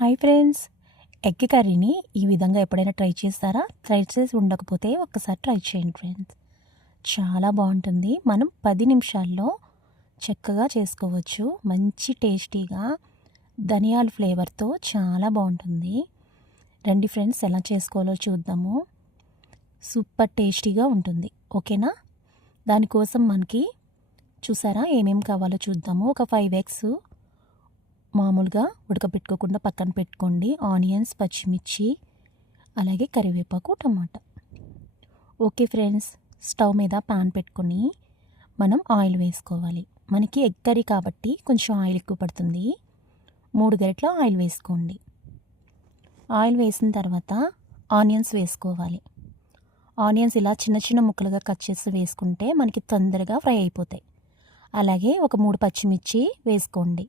Hi friends, egg కర్రీని ఈ విధంగా ఎప్పుడైనా ట్రై చేస్తారా? ట్రై చేసి ఉండకపోతే ఒక్కసారి ట్రై చేయండి ఫ్రెండ్స్. చాలా బాగుంటుంది. మనం 10 నిమిషాల్లో చక్కగా చేసుకోవచ్చు. మంచి టేస్టీగా ధనియాల ఫ్లేవర్తో చాలా బాగుంటుంది. రండి ఫ్రెండ్స్, ఎలా చేసుకోవాలో చూద్దాము. సూపర్ టేస్టీగా ఉంటుంది. ఓకేనా? దానికోసం మనకి చూసారా ఏమేమి కావాలో చూద్దాము. ఒక 5 ఎగ్స్ మామూలుగా ఉడకబెట్టుకోకుండా పక్కన పెట్టుకోండి. ఆనియన్స్, పచ్చిమిర్చి, అలాగే కరివేపాకు, టమాటా. ఓకే ఫ్రెండ్స్, స్టవ్ మీద పాన్ పెట్టుకొని మనం ఆయిల్ వేసుకోవాలి. మనకి ఎగ్ కర్రీ కాబట్టి కొంచెం ఆయిల్ ఎక్కువ పడుతుంది. 3 గరిటెల ఆయిల్ వేసుకోండి. ఆయిల్ వేసిన తర్వాత ఆనియన్స్ వేసుకోవాలి. ఆనియన్స్ ఇలా చిన్న చిన్న ముక్కలుగా కట్ చేసి వేసుకుంటే మనకి తొందరగా ఫ్రై అయిపోతాయి. అలాగే ఒక 3 పచ్చిమిర్చి వేసుకోండి.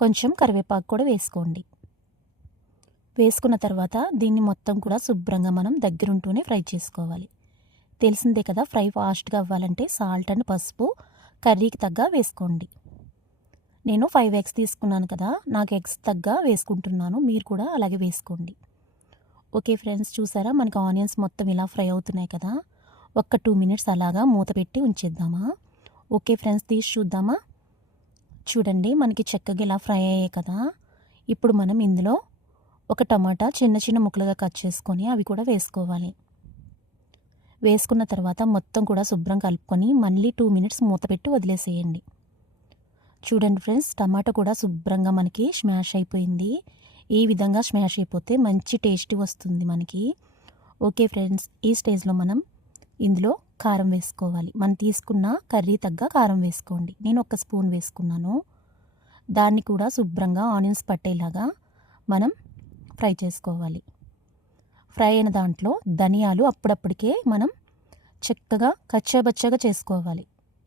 కొంచెం కరివేపాకు కూడా వేసుకోండి. వేసుకున్న తర్వాత దీన్ని మొత్తం కూడా శుభ్రంగా మనం దగ్గరుంటూనే ఫ్రై చేసుకోవాలి. తెలిసిందే కదా, ఫ్రై ఫాస్ట్గా అవ్వాలంటే సాల్ట్ అండ్ పసుపు కర్రీకి తగ్గ వేసుకోండి. నేను 5 ఎగ్స్ తీసుకున్నాను కదా, నాకు ఎగ్స్ తగ్గ వేసుకుంటున్నాను. మీరు కూడా అలాగే వేసుకోండి. ఓకే ఫ్రెండ్స్, చూసారా మనకి ఆనియన్స్ మొత్తం ఇలా ఫ్రై అవుతున్నాయి కదా. ఒక 2 మినిట్స్ అలాగా మూత పెట్టి ఉంచేద్దామా? ఓకే ఫ్రెండ్స్, తీసి చూద్దామా? చూడండి మనకి చక్కగా ఇలా ఫ్రై అయ్యాయి కదా. ఇప్పుడు మనం ఇందులో ఒక టమాటా చిన్న చిన్న ముక్కలుగా కట్ చేసుకొని అవి కూడా వేసుకోవాలి. వేసుకున్న తర్వాత మొత్తం కూడా శుభ్రం కలుపుకొని మళ్ళీ 2 మినిట్స్ మూత పెట్టి వదిలేసేయండి. చూడండి ఫ్రెండ్స్, టమాటా కూడా శుభ్రంగా మనకి స్మాష్ అయిపోయింది. ఈ విధంగా స్మాష్ అయిపోతే మంచి టేస్ట్ వస్తుంది మనకి. ఓకే ఫ్రెండ్స్, ఈ స్టేజ్లో మనం ఇందులో కారం వేసుకోవాలి. మనం తీసుకున్న కర్రీ తగ్గ కారం వేసుకోండి. నేను 1 స్పూన్ వేసుకున్నాను. దాన్ని కూడా శుభ్రంగా ఆనియన్స్ పట్టేలాగా మనం ఫ్రై చేసుకోవాలి. ఫ్రై అయిన దాంట్లో ధనియాలు అప్పుడప్పటికే మనం చక్కగా కచ్చాబచ్చాగా చేసుకోవాలి.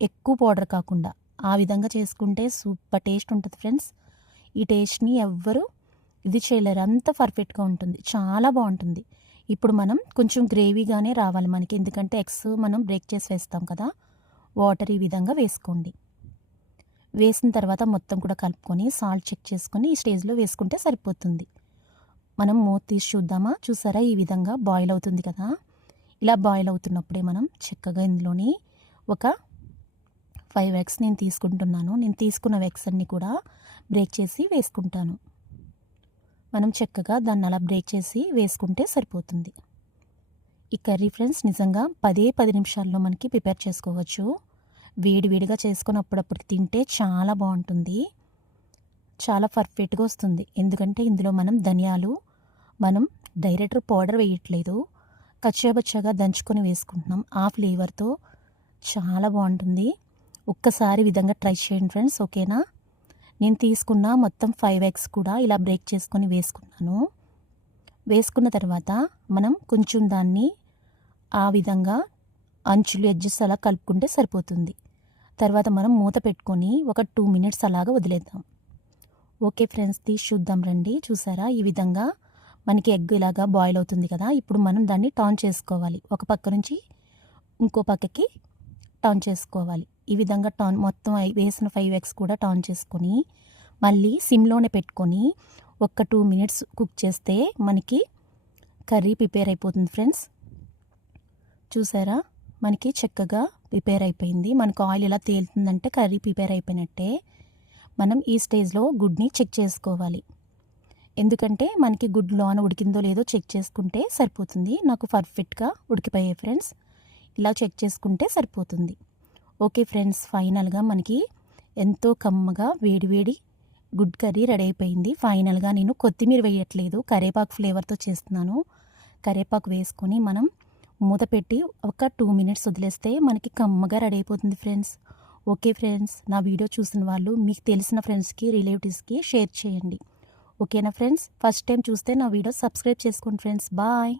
ఎక్కువ పౌడర్ కాకుండా ఆ విధంగా చేసుకుంటే సూపర్ టేస్ట్ ఉంటుంది ఫ్రెండ్స్. ఈ టేస్ట్ని ఎవ్వరు ఇది చేయలేరు, అంత పర్ఫెక్ట్గా ఉంటుంది. చాలా బాగుంటుంది. ఇప్పుడు మనం కొంచెం గ్రేవీగానే రావాలి మనకి, ఎందుకంటే ఎగ్స్ మనం బ్రేక్ చేసి వేస్తాం కదా. వాటర్ ఈ విధంగా వేసుకోండి. వేసిన తర్వాత మొత్తం కూడా కలుపుకొని సాల్ట్ చెక్ చేసుకొని ఈ స్టేజ్లో వేసుకుంటే సరిపోతుంది. మనం మూత తీసి చూద్దామా? చూసారా ఈ విధంగా బాయిల్ అవుతుంది కదా. ఇలా బాయిల్ అవుతున్నప్పుడే మనం చక్కగా ఇందులోని ఒక 5 ఎగ్స్ నేను తీసుకుంటున్నాను. నేను తీసుకున్న ఎగ్స్ అన్నీ కూడా బ్రేక్ చేసి వేసుకుంటాను. మనం చక్కగా దాన్ని అలా బ్రేక్ చేసి వేసుకుంటే సరిపోతుంది. ఈ కర్రీ ఫ్రెండ్స్ నిజంగా 10 నిమిషాల్లో మనకి ప్రిపేర్ చేసుకోవచ్చు. వేడివేడిగా చేసుకొని అప్పుడప్పుడు తింటే చాలా బాగుంటుంది. చాలా పర్ఫెక్ట్గా వస్తుంది. ఎందుకంటే ఇందులో మనం ధనియాలు మనం డైరెక్ట్ పౌడర్ వేయట్లేదు, కచ్చాబచ్చాగా దంచుకొని వేసుకుంటున్నాం. ఆ ఫ్లేవర్తో చాలా బాగుంటుంది. ఒక్కసారి విధంగా ట్రై చేయండి ఫ్రెండ్స్. ఓకేనా? నేను తీసుకున్న మొత్తం 5 ఎగ్స్ కూడా ఇలా బ్రేక్ చేసుకొని వేసుకున్నాను. వేసుకున్న తర్వాత మనం కొంచెం దాన్ని ఆ విధంగా అంచులు ఎడ్జెస్ అలా కలుపుకుంటే సరిపోతుంది. తర్వాత మనం మూత పెట్టుకొని ఒక 2 మినిట్స్ అలాగా వదిలేద్దాం. ఓకే ఫ్రెండ్స్, తీసి చూద్దాం రండి. చూసారా ఈ విధంగా మనకి ఎగ్ ఇలాగా బాయిల్ అవుతుంది కదా. ఇప్పుడు మనం దాన్ని టర్న్ చేసుకోవాలి. ఒక పక్క నుంచి ఇంకో పక్కకి టర్న్ చేసుకోవాలి. ఈ విధంగా టర్న్ మొత్తం వేసిన 5 ఎగ్స్ కూడా టర్న్ చేసుకొని మళ్ళీ సిమ్లోనే పెట్టుకొని ఒక 2 మినిట్స్ కుక్ చేస్తే మనకి కర్రీ ప్రిపేర్ అయిపోతుంది ఫ్రెండ్స్. చూసారా మనకి చక్కగా ప్రిపేర్ అయిపోయింది. మనకు ఆయిల్ ఎలా తేలుతుందంటే కర్రీ ప్రిపేర్ అయిపోయినట్టే. మనం ఈ స్టేజ్లో గుడ్ని చెక్ చేసుకోవాలి. ఎందుకంటే మనకి గుడ్ లోన ఉడికిందో లేదో చెక్ చేసుకుంటే సరిపోతుంది. నాకు పర్ఫెక్ట్గా ఉడికిపోయాయి ఫ్రెండ్స్. ఇలా చెక్ చేసుకుంటే సరిపోతుంది. ఓకే ఫ్రెండ్స్, ఫైనల్గా మనకి ఎంతో కమ్మగా వేడివేడి గుడ్ కర్రీ రెడీ అయిపోయింది. ఫైనల్గా నేను కొత్తిమీర వేయట్లేదు, కరివేపాకు ఫ్లేవర్తో చేస్తున్నాను. కరివేపాకు వేసుకొని మనం మూత పెట్టి ఒక 2 మినిట్స్ వదిలేస్తే మనకి కమ్మగా రెడీ అయిపోతుంది ఫ్రెండ్స్. ఓకే ఫ్రెండ్స్, నా వీడియో చూసిన వాళ్ళు మీకు తెలిసిన ఫ్రెండ్స్కి, రిలేటివ్స్కి షేర్ చేయండి. ఓకేనా ఫ్రెండ్స్? ఫస్ట్ టైం చూస్తే నా వీడియో సబ్స్క్రైబ్ చేసుకోండి ఫ్రెండ్స్. బాయ్.